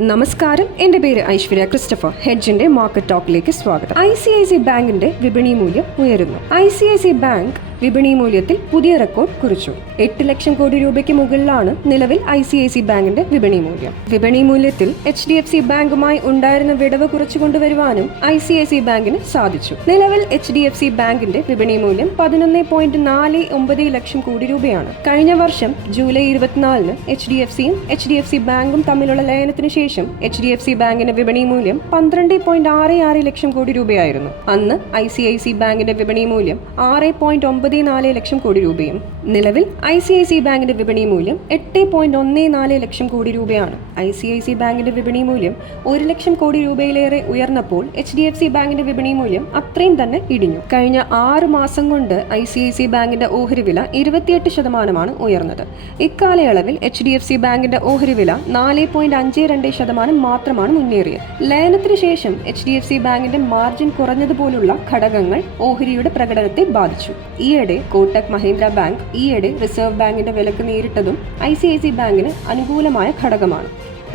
നമസ്കാരം. എന്റെ പേര് ഐശ്വര്യ ക്രിസ്റ്റഫർ. ഹെഡ്ജിന്റെ മാർക്കറ്റ് ടോക്കിലേക്ക് സ്വാഗതം. ഐ സി ഐ സി ബാങ്കിന്റെ വിപണി മൂല്യം ഉയരുന്നു. I C I C bank വിപണി മൂല്യത്തിൽ പുതിയ റെക്കോർഡ് കുറിച്ചു. എട്ട് ലക്ഷം കോടി രൂപയ്ക്ക് മുകളിലാണ് നിലവിൽ ഐ സി ഐ സി ബാങ്കിന്റെ വിപണി മൂല്യം. വിപണി മൂല്യത്തിൽ എച്ച് ഡി എഫ് സി ബാങ്കുമായി ഉണ്ടായിരുന്ന വിടവ് കുറച്ചു കൊണ്ടുവരുവാനും ഐ സി ഐ സി ബാങ്കിന് സാധിച്ചു. നിലവിൽ എച്ച് ഡി എഫ് സി ബാങ്കിന്റെ വിപണി മൂല്യം പതിനൊന്ന് പോയിന്റ് നാല് ഒമ്പത് ലക്ഷം കോടി രൂപയാണ്. കഴിഞ്ഞ വർഷം ജൂലൈ ഇരുപത്തിനാലിന് എച്ച് ഡി എഫ് സിയും എച്ച് ഡി എഫ് സി ബാങ്കും തമ്മിലുള്ള ലയനത്തിന് ശേഷം എച്ച് ഡി എഫ് സി ബാങ്കിന്റെ വിപണി മൂല്യം പന്ത്രണ്ട് പോയിന്റ് ആറ് ആറ് ലക്ഷം കോടി രൂപയായിരുന്നു. അന്ന് ഐ സി ഐ സി ബാങ്കിന്റെ വിപണി മൂല്യം ആറ് പോയിന്റ് ഒമ്പത് നാല് ലക്ഷം കോടി രൂപയും നിലവിൽ ഐ സി ഐ സി ബാങ്കിന്റെ വിപണി മൂല്യം എട്ട് പോയിന്റ് ഒന്ന് നാല് ലക്ഷം കോടി രൂപയാണ്. ഐ സി ഐ സി ബാങ്കിന്റെ വിപണി മൂല്യം ഒരു ലക്ഷം കോടി രൂപയിലേറെ ഉയർന്നപ്പോൾ എച്ച് ഡി എഫ് സി ബാങ്കിന്റെ വിപണി മൂല്യം അത്രയും തന്നെ ഇടിഞ്ഞു. കഴിഞ്ഞ ആറ് മാസം കൊണ്ട് ഐ സി ഐ സി ബാങ്കിന്റെ ഓഹരി വില ഇരുപത്തിയെട്ട് ശതമാനമാണ് ഉയർന്നത്. ഇക്കാലയളവിൽ എച്ച് ഡി എഫ് സി ബാങ്കിന്റെ ഓഹരി വില നാല് പോയിന്റ് അഞ്ച് രണ്ട് ശതമാനം മാത്രമാണ് മുന്നേറിയത്. ലയനത്തിന് ശേഷം എച്ച് ഡി എഫ് സി ബാങ്കിന്റെ മാർജിൻ കുറഞ്ഞതുപോലുള്ള ഘടകങ്ങൾ ഓഹരിയുടെ പ്രകടനത്തെ ബാധിച്ചു. ഈയിടെ കോട്ടക് മഹീന്ദ്ര ബാങ്ക് ഈയിടെ റിസർവ് ബാങ്കിന്റെ വിലക്ക് നേരിട്ടതും ഐ സി ഐ സി ബാങ്കിന് അനുകൂലമായ ഘടകമാണ്.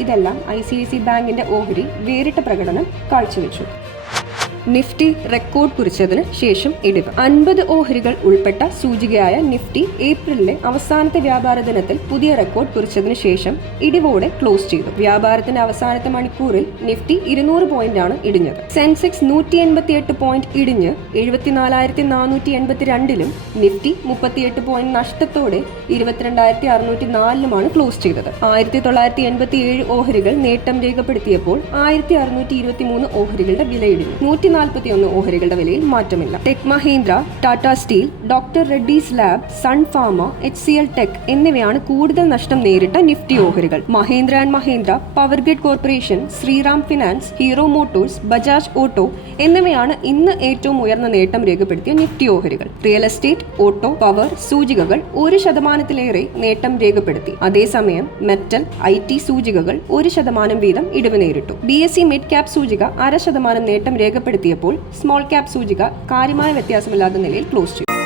ഇതെല്ലാം ഐ സി ഐ സി ബാങ്കിന്റെ ഓഹരി വേറിട്ട പ്രകടനം കാഴ്ചവെച്ചു. നിഫ്റ്റി റെക്കോർഡ് കുറിച്ചതിന് ശേഷം ഇടിവ് അൻപത് ഓഹരികൾ ഉൾപ്പെട്ട സൂചികയായ നിഫ്റ്റി ഏപ്രിലിലെ അവസാനത്തെ വ്യാപാര ദിനത്തിൽ പുതിയ റെക്കോർഡ് കുറിച്ചതിന് ശേഷം ഇടിവോടെ ക്ലോസ് ചെയ്തു. വ്യാപാരത്തിന്റെ അവസാനത്തെ മണിക്കൂറിൽ നിഫ്റ്റി ഇരുന്നൂറ് പോയിന്റ് ആണ് ഇടിഞ്ഞത്. സെൻസെക്സ് നൂറ്റി എൺപത്തി എട്ട് പോയിന്റ് ഇടിഞ്ഞ് എഴുപത്തിനാലായിരത്തി നാനൂറ്റി എൺപത്തി രണ്ടിലും നിഫ്റ്റി മുപ്പത്തിയെട്ട് പോയിന്റ് നഷ്ടത്തോടെ ഇരുപത്തിരണ്ടായിരത്തി അറുന്നൂറ്റി നാലിലുമാണ് ക്ലോസ് ചെയ്തത്. ആയിരത്തി തൊള്ളായിരത്തി എൺപത്തി ഏഴ് ഓഹരികൾ നേട്ടം രേഖപ്പെടുത്തിയപ്പോൾ ആയിരത്തി അറുന്നൂറ്റി ഇരുപത്തി മൂന്ന് ഓഹരികളുടെ വിലയിടിഞ്ഞു. നൂറ്റി നാൽപ്പത്തി ഒന്ന് ഓഹരികളുടെ വിലയിൽ മാറ്റമില്ല. Tech Mahindra Tata Steel Doctor Reddy's Lab Sun Pharma H C L Tech എന്നിവയാണ് കൂടുതൽ നഷ്ടം നേരിട്ട നിഫ്റ്റി ഓഹരികൾ. Mahindra and Mahindra Power Grid Corporation Shriram Finance Hero Motors Bajaj Auto എന്നിവയാണ് ഇന്ന് ഏറ്റവും ഉയർന്ന നേട്ടം രേഖപ്പെടുത്തിയ നിഫ്റ്റി ഓഹരികൾ. റിയൽ എസ്റ്റേറ്റ് ഓട്ടോ പവർ സൂചികകൾ ഒരു ശതമാനത്തിലേറെ നേട്ടം രേഖപ്പെടുത്തി. അതേസമയം മെറ്റൽ ഐ ടി സൂചികകൾ ഒരു ശതമാനം വീതം ഇടിവ് നേരിട്ടു. B S C mid cap സൂചിക അര ശതമാനം നേട്ടം രേഖപ്പെടുത്തിയപ്പോൾ സ്മോൾ ക്യാപ് സൂചിക കാര്യമായ വ്യത്യാസമില്ലാത്ത നിലയിൽ ക്ലോസ് ചെയ്തു.